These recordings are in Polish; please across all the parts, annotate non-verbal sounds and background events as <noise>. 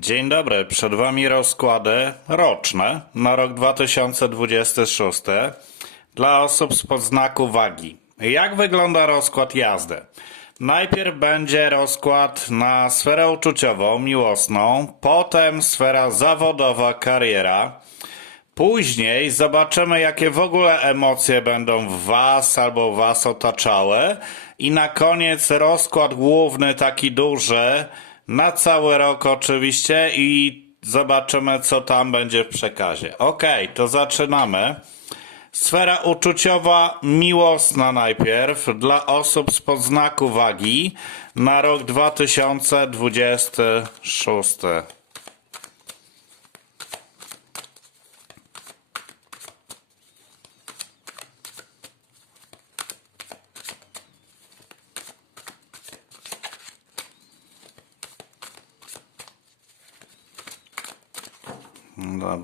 Dzień dobry, przed Wami rozkłady roczne na rok 2026 dla osób z podznaku wagi. Jak wygląda rozkład jazdy? Najpierw będzie rozkład na sferę uczuciową, miłosną, potem sfera zawodowa, kariera. Później zobaczymy, jakie w ogóle emocje będą w Was albo Was otaczały. I na koniec rozkład główny, taki duży, na cały rok oczywiście i zobaczymy, co tam będzie w przekazie. Ok, to zaczynamy. Sfera uczuciowa, miłosna najpierw dla osób z podznaku wagi na rok 2026.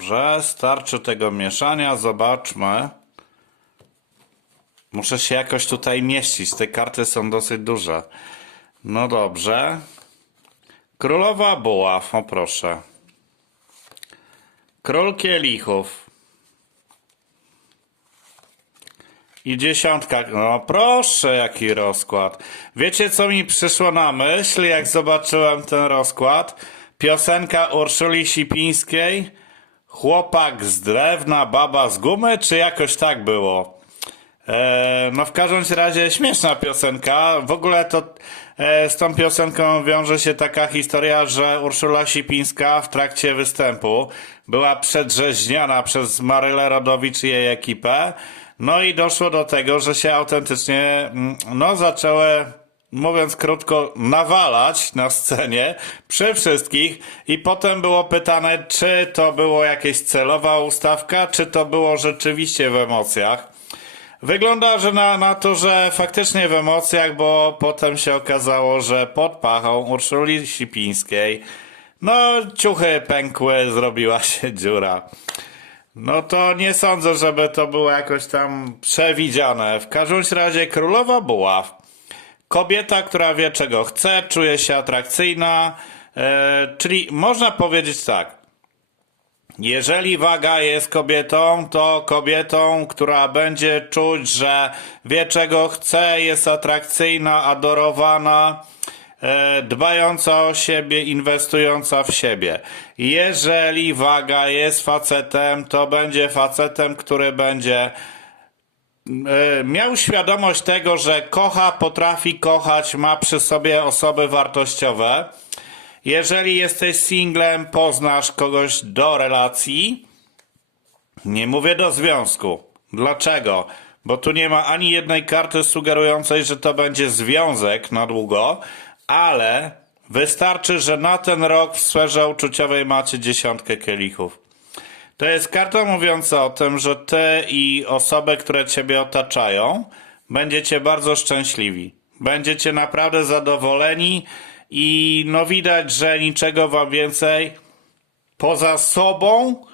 Dobrze, starczy tego mieszania. Zobaczmy. Muszę się jakoś tutaj mieścić. Te karty są dosyć duże. No dobrze. Królowa buław, o proszę. Król kielichów. I dziesiątka. No proszę, jaki rozkład. Wiecie, co mi przyszło na myśl, jak zobaczyłem ten rozkład? Piosenka Urszuli Sipińskiej. Chłopak z drewna, baba z gumy, czy jakoś tak było? E, no w każdym razie śmieszna piosenka. W ogóle to e, z tą piosenką wiąże się taka historia, że Urszula Sipińska w trakcie występu była przedrzeźniana przez Marylę Rodowicz i jej ekipę. No i doszło do tego, że się autentycznie mm, no zaczęły mówiąc krótko, nawalać na scenie przy wszystkich i potem było pytane, czy to było jakieś celowa ustawka, czy to było rzeczywiście w emocjach. Wygląda że na, na to, że faktycznie w emocjach, bo potem się okazało, że pod pachą Urszuli Sipińskiej no ciuchy pękły, zrobiła się dziura. No to nie sądzę, żeby to było jakoś tam przewidziane. W każdym razie królowa buław. Kobieta, która wie czego chce, czuje się atrakcyjna, e, czyli można powiedzieć tak. Jeżeli waga jest kobietą, to kobietą, która będzie czuć, że wie czego chce, jest atrakcyjna, adorowana, e, dbająca o siebie, inwestująca w siebie. Jeżeli waga jest facetem, to będzie facetem, który będzie miał świadomość tego, że kocha, potrafi kochać, ma przy sobie osoby wartościowe. Jeżeli jesteś singlem, poznasz kogoś do relacji. Nie mówię do związku. Dlaczego? Bo tu nie ma ani jednej karty sugerującej, że to będzie związek na długo, ale wystarczy, że na ten rok w sferze uczuciowej macie dziesiątkę kielichów. To jest karta mówiąca o tym, że ty i osoby, które ciebie otaczają, będziecie bardzo szczęśliwi. Będziecie naprawdę zadowoleni i no widać, że niczego wam więcej poza sobą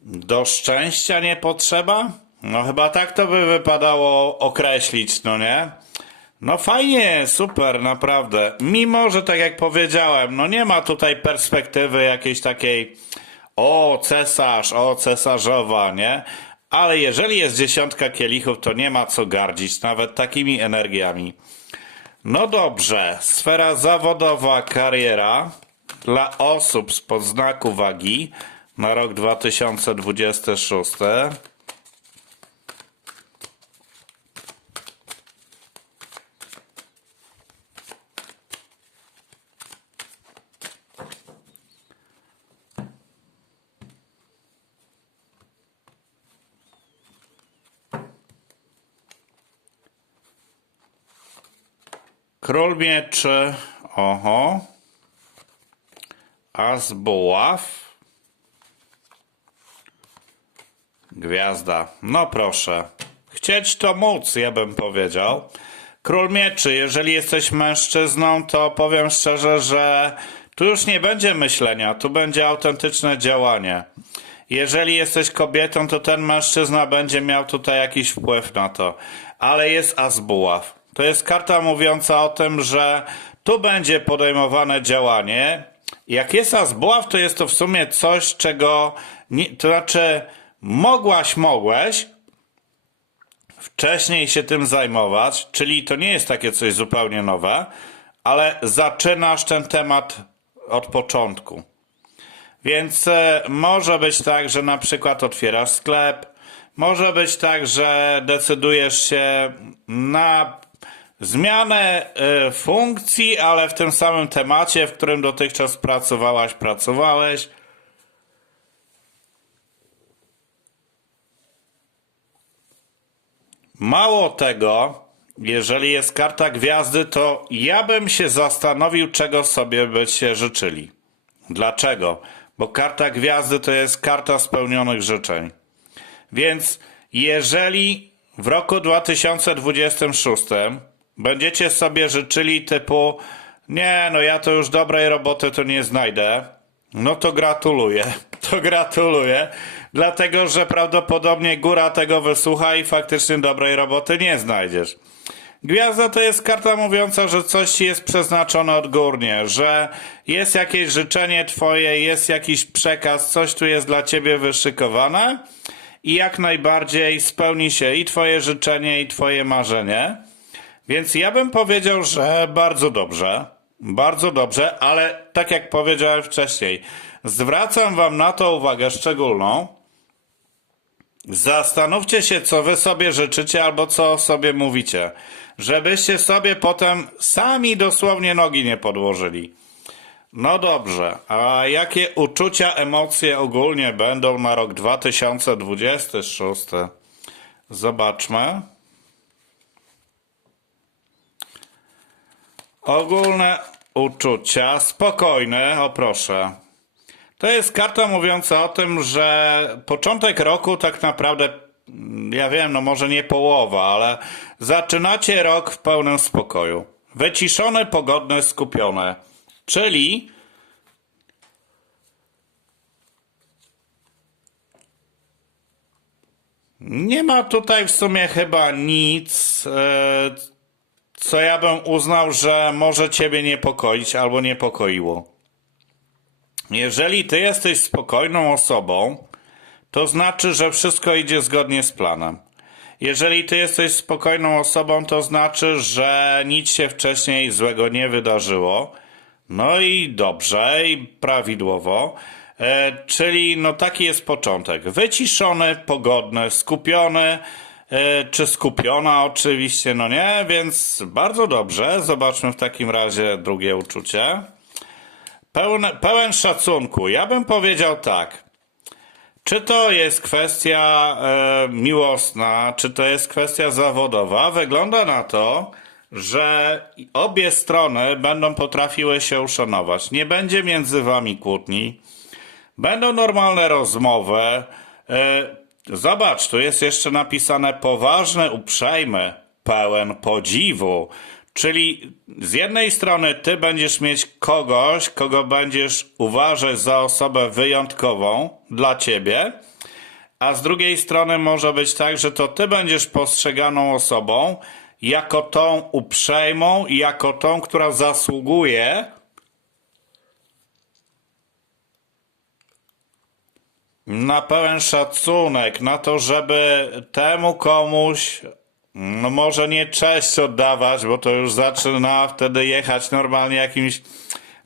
do szczęścia nie potrzeba? No chyba tak to by wypadało określić, no nie? No fajnie, super, naprawdę. Mimo, że tak jak powiedziałem, no nie ma tutaj perspektywy jakiejś takiej o cesarz, o cesarzowa, nie? Ale jeżeli jest dziesiątka kielichów, to nie ma co gardzić, nawet takimi energiami. No dobrze, sfera zawodowa, kariera dla osób z podznaku wagi na rok 2026. Król mieczy, oho, as buław, gwiazda, no proszę, chcieć to móc, ja bym powiedział. Król mieczy, jeżeli jesteś mężczyzną, to powiem szczerze, że tu już nie będzie myślenia, tu będzie autentyczne działanie. Jeżeli jesteś kobietą, to ten mężczyzna będzie miał tutaj jakiś wpływ na to, ale jest as buław. To jest karta mówiąca o tym, że tu będzie podejmowane działanie. Jak jest Asbuław, to jest to w sumie coś, czego, nie, to znaczy mogłaś, mogłeś wcześniej się tym zajmować, czyli to nie jest takie coś zupełnie nowe, ale zaczynasz ten temat od początku. Więc e, może być tak, że na przykład otwierasz sklep, może być tak, że decydujesz się na zmianę e, funkcji, ale w tym samym temacie, w którym dotychczas pracowałaś, pracowałeś. Mało tego, jeżeli jest karta gwiazdy, to ja bym się zastanowił, czego sobie byście życzyli. Dlaczego? Bo karta gwiazdy to jest karta spełnionych życzeń. Więc jeżeli w roku 2026 będziecie sobie życzyli typu nie, no ja to już dobrej roboty to nie znajdę, no to gratuluję. <laughs> To gratuluję, dlatego że prawdopodobnie góra tego wysłucha i faktycznie dobrej roboty nie znajdziesz. Gwiazda to jest karta mówiąca, że coś jest przeznaczone odgórnie, że jest jakieś życzenie twoje, jest jakiś przekaz, coś tu jest dla ciebie wyszykowane i jak najbardziej spełni się i twoje życzenie, i twoje marzenie. Więc ja bym powiedział, że bardzo dobrze, bardzo dobrze, ale tak jak powiedziałem wcześniej, zwracam wam na to uwagę szczególną. Zastanówcie się, co wy sobie życzycie albo co sobie mówicie, żebyście sobie potem sami dosłownie nogi nie podłożyli. No dobrze, a jakie uczucia, emocje ogólnie będą na rok 2026? Zobaczmy. Ogólne uczucia, spokojne, o proszę. To jest karta mówiąca o tym, że początek roku tak naprawdę, mm, ja wiem, no może nie połowa, ale zaczynacie rok w pełnym spokoju. Wyciszone, pogodne, skupione. Czyli nie ma tutaj w sumie chyba nic, e, co ja bym uznał, że może ciebie niepokoić albo niepokoiło. Jeżeli ty jesteś spokojną osobą, to znaczy, że wszystko idzie zgodnie z planem. Jeżeli ty jesteś spokojną osobą, to znaczy, że nic się wcześniej złego nie wydarzyło. No i dobrze, i prawidłowo. E, czyli no taki jest początek. Wyciszony, pogodny, skupiony, czy skupiona oczywiście, no nie, więc bardzo dobrze. Zobaczmy w takim razie drugie uczucie. Pełen, pełen szacunku. Ja bym powiedział tak. Czy to jest kwestia e, miłosna, czy to jest kwestia zawodowa? Wygląda na to, że obie strony będą potrafiły się uszanować. Nie będzie między wami kłótni. Będą normalne rozmowy. E, zobacz, tu jest jeszcze napisane poważne, uprzejme, pełen podziwu. Czyli z jednej strony ty będziesz mieć kogoś, kogo będziesz uważać za osobę wyjątkową dla ciebie, a z drugiej strony może być tak, że to ty będziesz postrzeganą osobą jako tą uprzejmą i jako tą, która zasługuje na pełen szacunek, na to, żeby temu komuś no może nie cześć oddawać, bo to już zaczyna wtedy jechać normalnie jakimś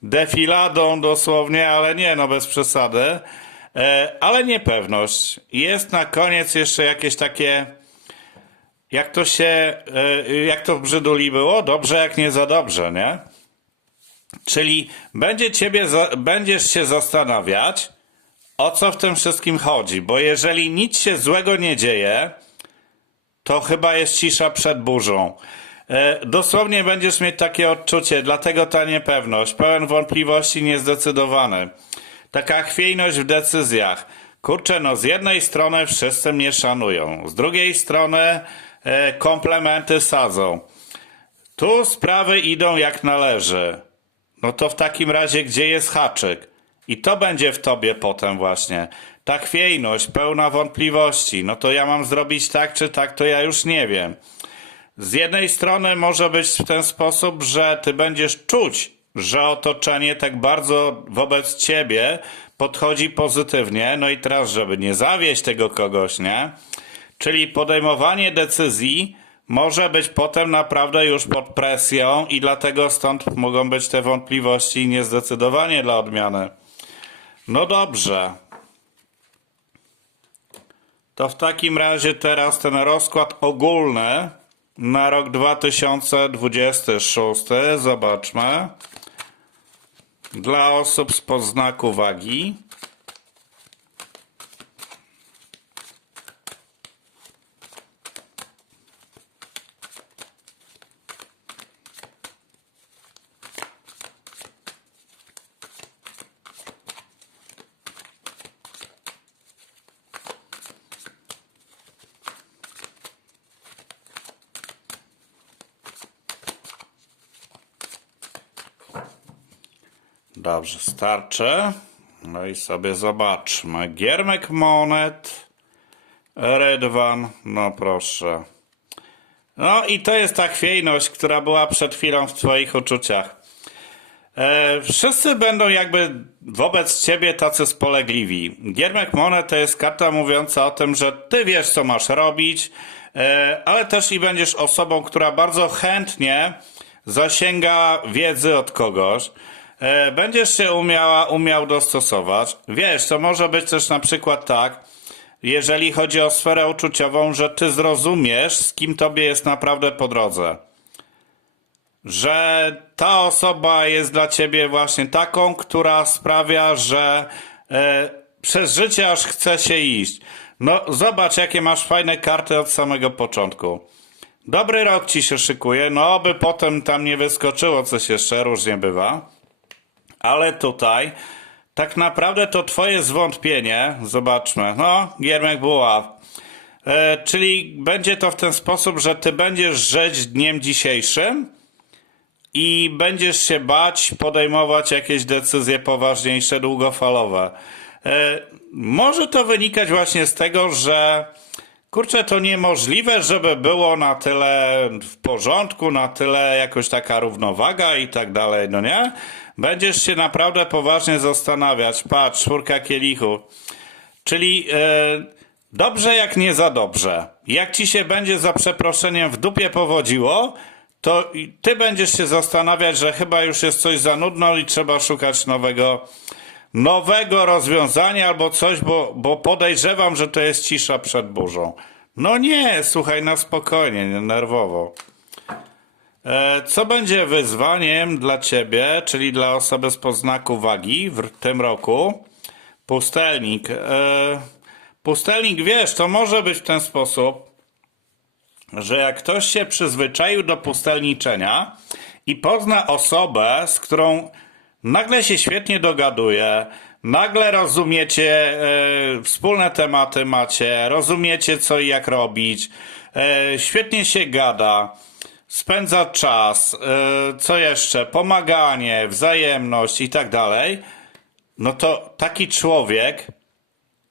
defiladą dosłownie, ale nie, no bez przesady. E, ale niepewność. Jest na koniec jeszcze jakieś takie, jak to się, e, jak to w Brzyduli było? Dobrze jak nie za dobrze, nie? Czyli będzie ciebie, będziesz się zastanawiać, o co w tym wszystkim chodzi, bo jeżeli nic się złego nie dzieje, to chyba jest cisza przed burzą. E, dosłownie będziesz mieć takie odczucie, dlatego ta niepewność, pełen wątpliwości, niezdecydowany. Taka chwiejność w decyzjach. Kurczę, no z jednej strony wszyscy mnie szanują, z drugiej strony e, komplementy sadzą. Tu sprawy idą jak należy. No to w takim razie gdzie jest haczyk? I to będzie w tobie potem właśnie. Ta chwiejność, pełna wątpliwości. No to ja mam zrobić tak czy tak, to ja już nie wiem. Z jednej strony może być w ten sposób, że ty będziesz czuć, że otoczenie tak bardzo wobec ciebie podchodzi pozytywnie, no i teraz, żeby nie zawieść tego kogoś, nie? Czyli podejmowanie decyzji może być potem naprawdę już pod presją i dlatego stąd mogą być te wątpliwości i niezdecydowanie dla odmiany. No dobrze. To w takim razie teraz ten rozkład ogólny na rok 2026. Zobaczmy. Dla osób z podznaku wagi. Dobrze, starczy. No i sobie zobaczmy. Giermek Monet, Redwan, no proszę. No i to jest ta chwiejność, która była przed chwilą w twoich uczuciach. E, wszyscy będą jakby wobec ciebie tacy spolegliwi. Giermek Monet to jest karta mówiąca o tym, że ty wiesz, co masz robić, e, ale też i będziesz osobą, która bardzo chętnie zasięga wiedzy od kogoś. E, będziesz się umiała, umiał dostosować. Wiesz, to może być też na przykład tak, jeżeli chodzi o sferę uczuciową, że ty zrozumiesz, z kim tobie jest naprawdę po drodze. Że ta osoba jest dla ciebie właśnie taką, która sprawia, że e, przez życie aż chce się iść. No, zobacz, jakie masz fajne karty od samego początku. Dobry rok ci się szykuje, no by potem tam nie wyskoczyło coś jeszcze, różnie bywa. Ale tutaj tak naprawdę to twoje zwątpienie, zobaczmy, no, Giermek Buław, e, czyli będzie to w ten sposób, że ty będziesz żyć dniem dzisiejszym i będziesz się bać podejmować jakieś decyzje poważniejsze, długofalowe. E, może to wynikać właśnie z tego, że kurczę, to niemożliwe, żeby było na tyle w porządku, na tyle jakoś taka równowaga i tak dalej, no nie? Będziesz się naprawdę poważnie zastanawiać. Patrz, czwórka kielichów. Czyli e, dobrze jak nie za dobrze. Jak ci się będzie za przeproszeniem w dupie powodziło, to ty będziesz się zastanawiać, że chyba już jest coś za nudno i trzeba szukać nowego, nowego rozwiązania albo coś, bo, bo podejrzewam, że to jest cisza przed burzą. No nie, słuchaj na spokojnie, nie nerwowo. E, Co będzie wyzwaniem dla ciebie, czyli dla osoby z podznaku wagi w tym roku? Pustelnik. E, Pustelnik, wiesz, to może być w ten sposób, że jak ktoś się przyzwyczaił do pustelniczenia i pozna osobę, z którą nagle się świetnie dogaduje, nagle rozumiecie, e, wspólne tematy macie, rozumiecie co i jak robić, świetnie się gada, spędza czas, e, co jeszcze, pomaganie, wzajemność i tak dalej, no to taki człowiek,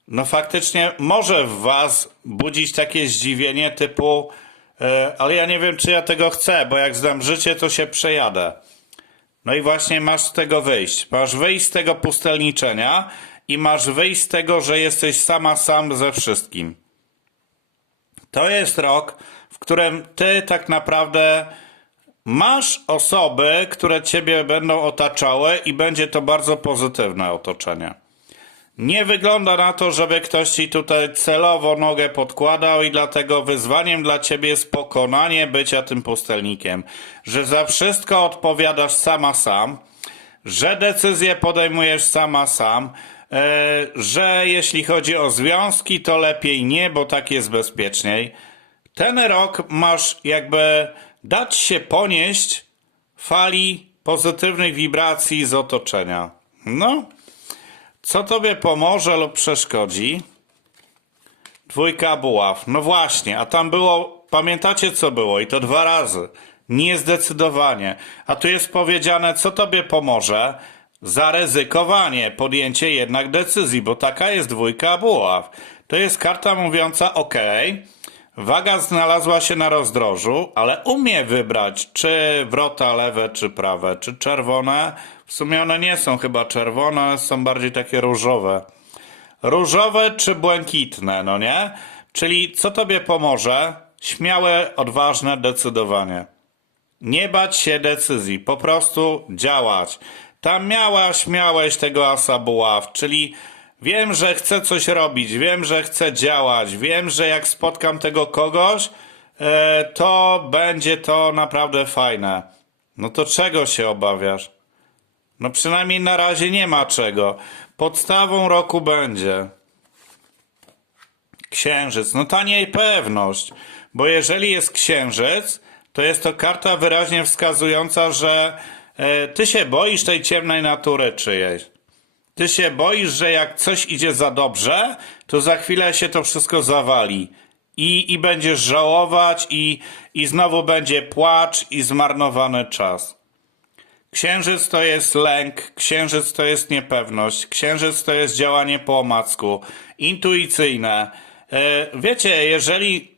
no faktycznie może w was budzić takie zdziwienie typu, e, ale ja nie wiem, czy ja tego chcę, bo jak znam życie, to się przejadę. No i właśnie masz z tego wyjść. Masz wyjść z tego pustelniczenia i masz wyjść z tego, że jesteś sama sam ze wszystkim. To jest rok, w którym ty tak naprawdę masz osoby, które ciebie będą otaczały i będzie to bardzo pozytywne otoczenie. Nie wygląda na to, żeby ktoś ci tutaj celowo nogę podkładał i dlatego wyzwaniem dla ciebie jest pokonanie bycia tym pustelnikiem. Że za wszystko odpowiadasz sama sam, że decyzje podejmujesz sama sam, e, że jeśli chodzi o związki, to lepiej nie, bo tak jest bezpieczniej. Ten rok masz jakby dać się ponieść fali pozytywnych wibracji z otoczenia. No, co tobie pomoże lub przeszkodzi? Dwójka buław. No właśnie, a tam było, pamiętacie co było i to dwa razy. Niezdecydowanie. A tu jest powiedziane, co tobie pomoże? Zaryzykowanie, podjęcie jednak decyzji, bo taka jest dwójka buław. To jest karta mówiąca, ok, Waga znalazła się na rozdrożu, ale umie wybrać, czy wrota lewe, czy prawe, czy czerwone. W sumie one nie są chyba czerwone, są bardziej takie różowe. Różowe czy błękitne, no nie? Czyli co tobie pomoże? Śmiałe, odważne decydowanie. Nie bać się decyzji, po prostu działać. Tam miałaś, miałeś tego asa buław, czyli wiem, że chcę coś robić, wiem, że chcę działać, wiem, że jak spotkam tego kogoś, e, to będzie to naprawdę fajne. No to czego się obawiasz? No przynajmniej na razie nie ma czego. Podstawą roku będzie. Księżyc. No ta niepewność. Bo jeżeli jest księżyc, to jest to karta wyraźnie wskazująca, że e, ty się boisz tej ciemnej natury czyjejś. Ty się boisz, że jak coś idzie za dobrze, to za chwilę się to wszystko zawali. I, i będziesz żałować, i, i znowu będzie płacz i zmarnowany czas. Księżyc to jest lęk, księżyc to jest niepewność, księżyc to jest działanie po omacku, intuicyjne. E, Wiecie, jeżeli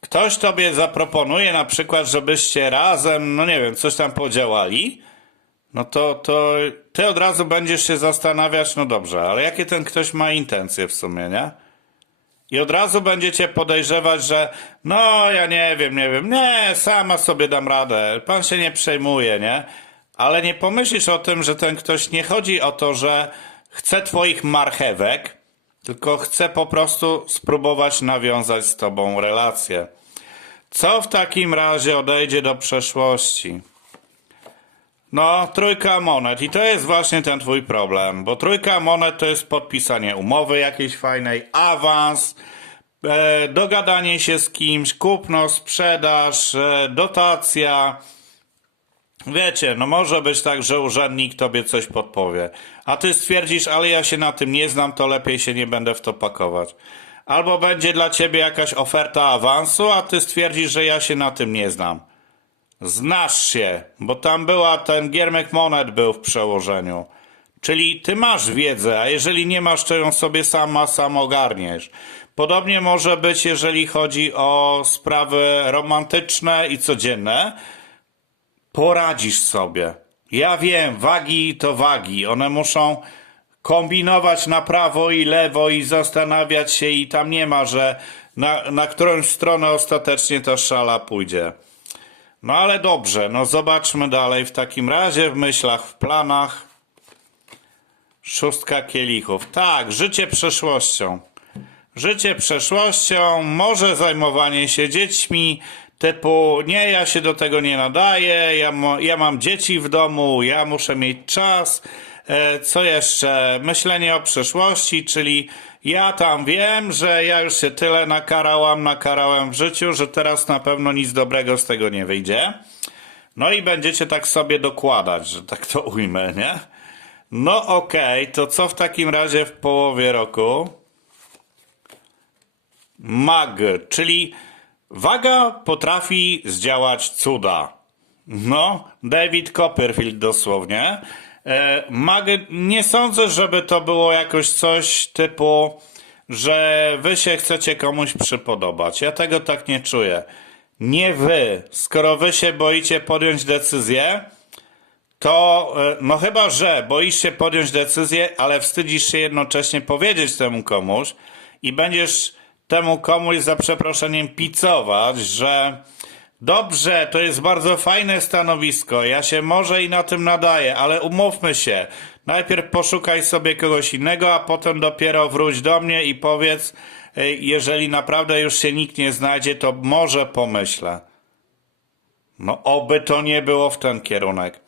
ktoś tobie zaproponuje na przykład, żebyście razem, no nie wiem, coś tam podziałali, no to, to ty od razu będziesz się zastanawiać, no dobrze, ale jakie ten ktoś ma intencje w sumie, nie? I od razu będziecie podejrzewać, że no ja nie wiem, nie wiem, nie, sama sobie dam radę, pan się nie przejmuje, nie? Ale nie pomyślisz o tym, że ten ktoś nie chodzi o to, że chce twoich marchewek, tylko chce po prostu spróbować nawiązać z tobą relację. Co w takim razie odejdzie do przeszłości? No, trójka monet i to jest właśnie ten twój problem, bo trójka monet to jest podpisanie umowy jakiejś fajnej, awans, e, dogadanie się z kimś, kupno, sprzedaż, e, dotacja. Wiecie, no może być tak, że urzędnik tobie coś podpowie, a ty stwierdzisz, ale ja się na tym nie znam, to lepiej się nie będę w to pakować. Albo będzie dla ciebie jakaś oferta awansu, a ty stwierdzisz, że ja się na tym nie znam. Znasz się, bo tam była ten giermek monet był w przełożeniu. Czyli ty masz wiedzę, a jeżeli nie masz, to ją sobie sama sam ogarniesz. Podobnie może być, jeżeli chodzi o sprawy romantyczne i codzienne. Poradzisz sobie. Ja wiem, wagi to wagi. One muszą kombinować na prawo i lewo i zastanawiać się i tam nie ma, że na, na którąś stronę ostatecznie ta szala pójdzie. No ale dobrze, no zobaczmy dalej w takim razie w myślach, w planach. Szóstka kielichów. Tak, życie przeszłością. Życie przeszłością, może zajmowanie się dziećmi, typu nie, ja się do tego nie nadaję, ja, ja mam dzieci w domu, ja muszę mieć czas. E, co jeszcze? Myślenie o przyszłości, czyli ja tam wiem, że ja już się tyle nakarałam, nakarałem w życiu, że teraz na pewno nic dobrego z tego nie wyjdzie. No i będziecie tak sobie dokładać, że tak to ujmę, nie? No okej, to co w takim razie w połowie roku? Mag, czyli waga potrafi zdziałać cuda. No, David Copperfield dosłownie. E, Mag, nie sądzę, żeby to było jakoś coś typu, że wy się chcecie komuś przypodobać. Ja tego tak nie czuję. Nie wy. Skoro wy się boicie podjąć decyzję, to e, no chyba, że boisz się podjąć decyzję, ale wstydzisz się jednocześnie powiedzieć temu komuś i będziesz temu komuś za przeproszeniem picować, że dobrze, to jest bardzo fajne stanowisko, ja się może i na tym nadaję, ale umówmy się, najpierw poszukaj sobie kogoś innego, a potem dopiero wróć do mnie i powiedz, e, jeżeli naprawdę już się nikt nie znajdzie, to może pomyślę. No oby to nie było w ten kierunek.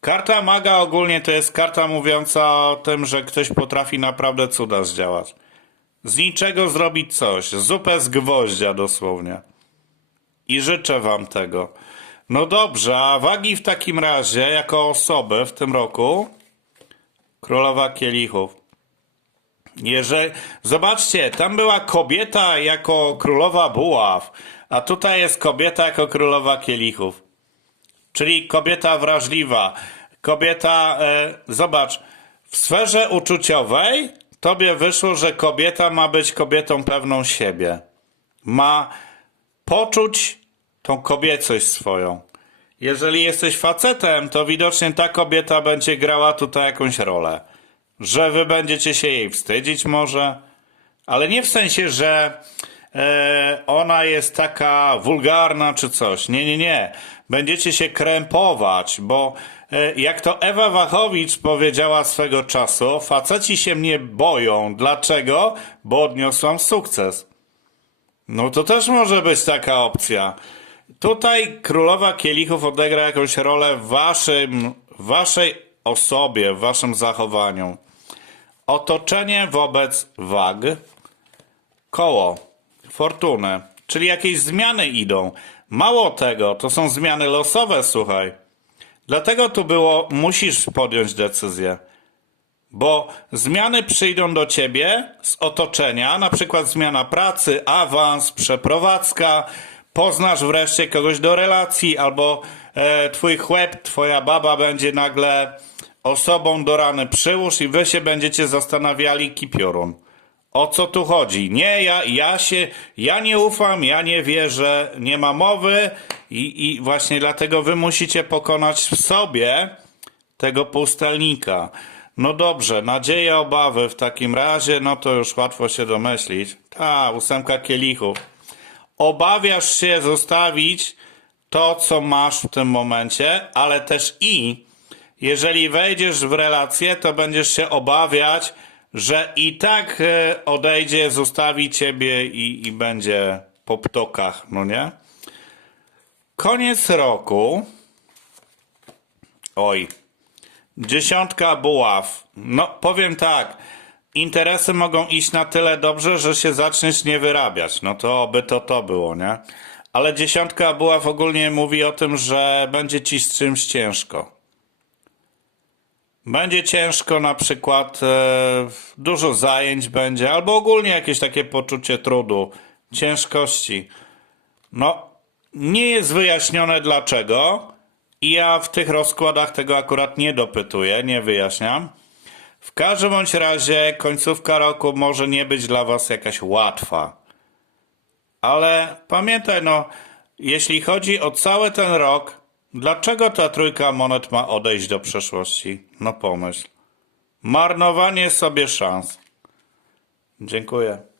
Karta maga ogólnie to jest karta mówiąca o tym, że ktoś potrafi naprawdę cuda zdziałać. Z niczego zrobić coś, zupę z gwoździa dosłownie. I życzę wam tego. No dobrze, a wagi w takim razie jako osoby w tym roku Królowa Kielichów. Jeżeli, zobaczcie, tam była kobieta jako królowa buław, a tutaj jest kobieta jako królowa kielichów. Czyli kobieta wrażliwa, kobieta, e, zobacz, w sferze uczuciowej tobie wyszło, że kobieta ma być kobietą pewną siebie. ma poczuć tą kobiecość swoją. Jeżeli jesteś facetem, to widocznie ta kobieta będzie grała tutaj jakąś rolę. Że wy będziecie się jej wstydzić może, ale nie w sensie, że e, ona jest taka wulgarna czy coś. Nie, nie, nie. Będziecie się krępować, bo e, jak to Ewa Wachowicz powiedziała swego czasu, faceci się mnie boją. Dlaczego? Bo odniosłam sukces. No to też może być taka opcja. Tutaj królowa kielichów odegra jakąś rolę w waszym, waszej osobie, w waszym zachowaniu. Otoczenie wobec wag, koło, fortuny, czyli jakieś zmiany idą. Mało tego, to są zmiany losowe, słuchaj. Dlatego tu było, musisz podjąć decyzję. Bo zmiany przyjdą do ciebie z otoczenia, na przykład zmiana pracy, awans, przeprowadzka, poznasz wreszcie kogoś do relacji, albo e, twój chłop, twoja baba będzie nagle osobą do rany przyłóż i wy się będziecie zastanawiali kipiorun. O co tu chodzi? Nie, ja, ja się, ja nie ufam, ja nie wierzę, nie ma mowy i, i właśnie dlatego wy musicie pokonać w sobie tego pustelnika. No dobrze, nadzieje, obawy w takim razie, no to już łatwo się domyślić. Ta, ósemka kielichów. Obawiasz się zostawić to, co masz w tym momencie, ale też i jeżeli wejdziesz w relację, to będziesz się obawiać, że i tak e, odejdzie, zostawi ciebie i, i będzie po ptokach, no nie? Koniec roku. Oj. Dziesiątka buław. No, powiem tak. Interesy mogą iść na tyle dobrze, że się zaczniesz nie wyrabiać. No to oby to to było, nie? Ale dziesiątka buław ogólnie mówi o tym, że będzie ci z czymś ciężko. Będzie ciężko na przykład, e, dużo zajęć będzie, albo ogólnie jakieś takie poczucie trudu, ciężkości. No, nie jest wyjaśnione dlaczego i ja w tych rozkładach tego akurat nie dopytuję, nie wyjaśniam. W każdym bądź razie końcówka roku może nie być dla was jakaś łatwa. Ale pamiętaj, no, jeśli chodzi o cały ten rok, dlaczego ta trójka monet ma odejść do przeszłości? No pomyśl. Marnowanie sobie szans. Dziękuję.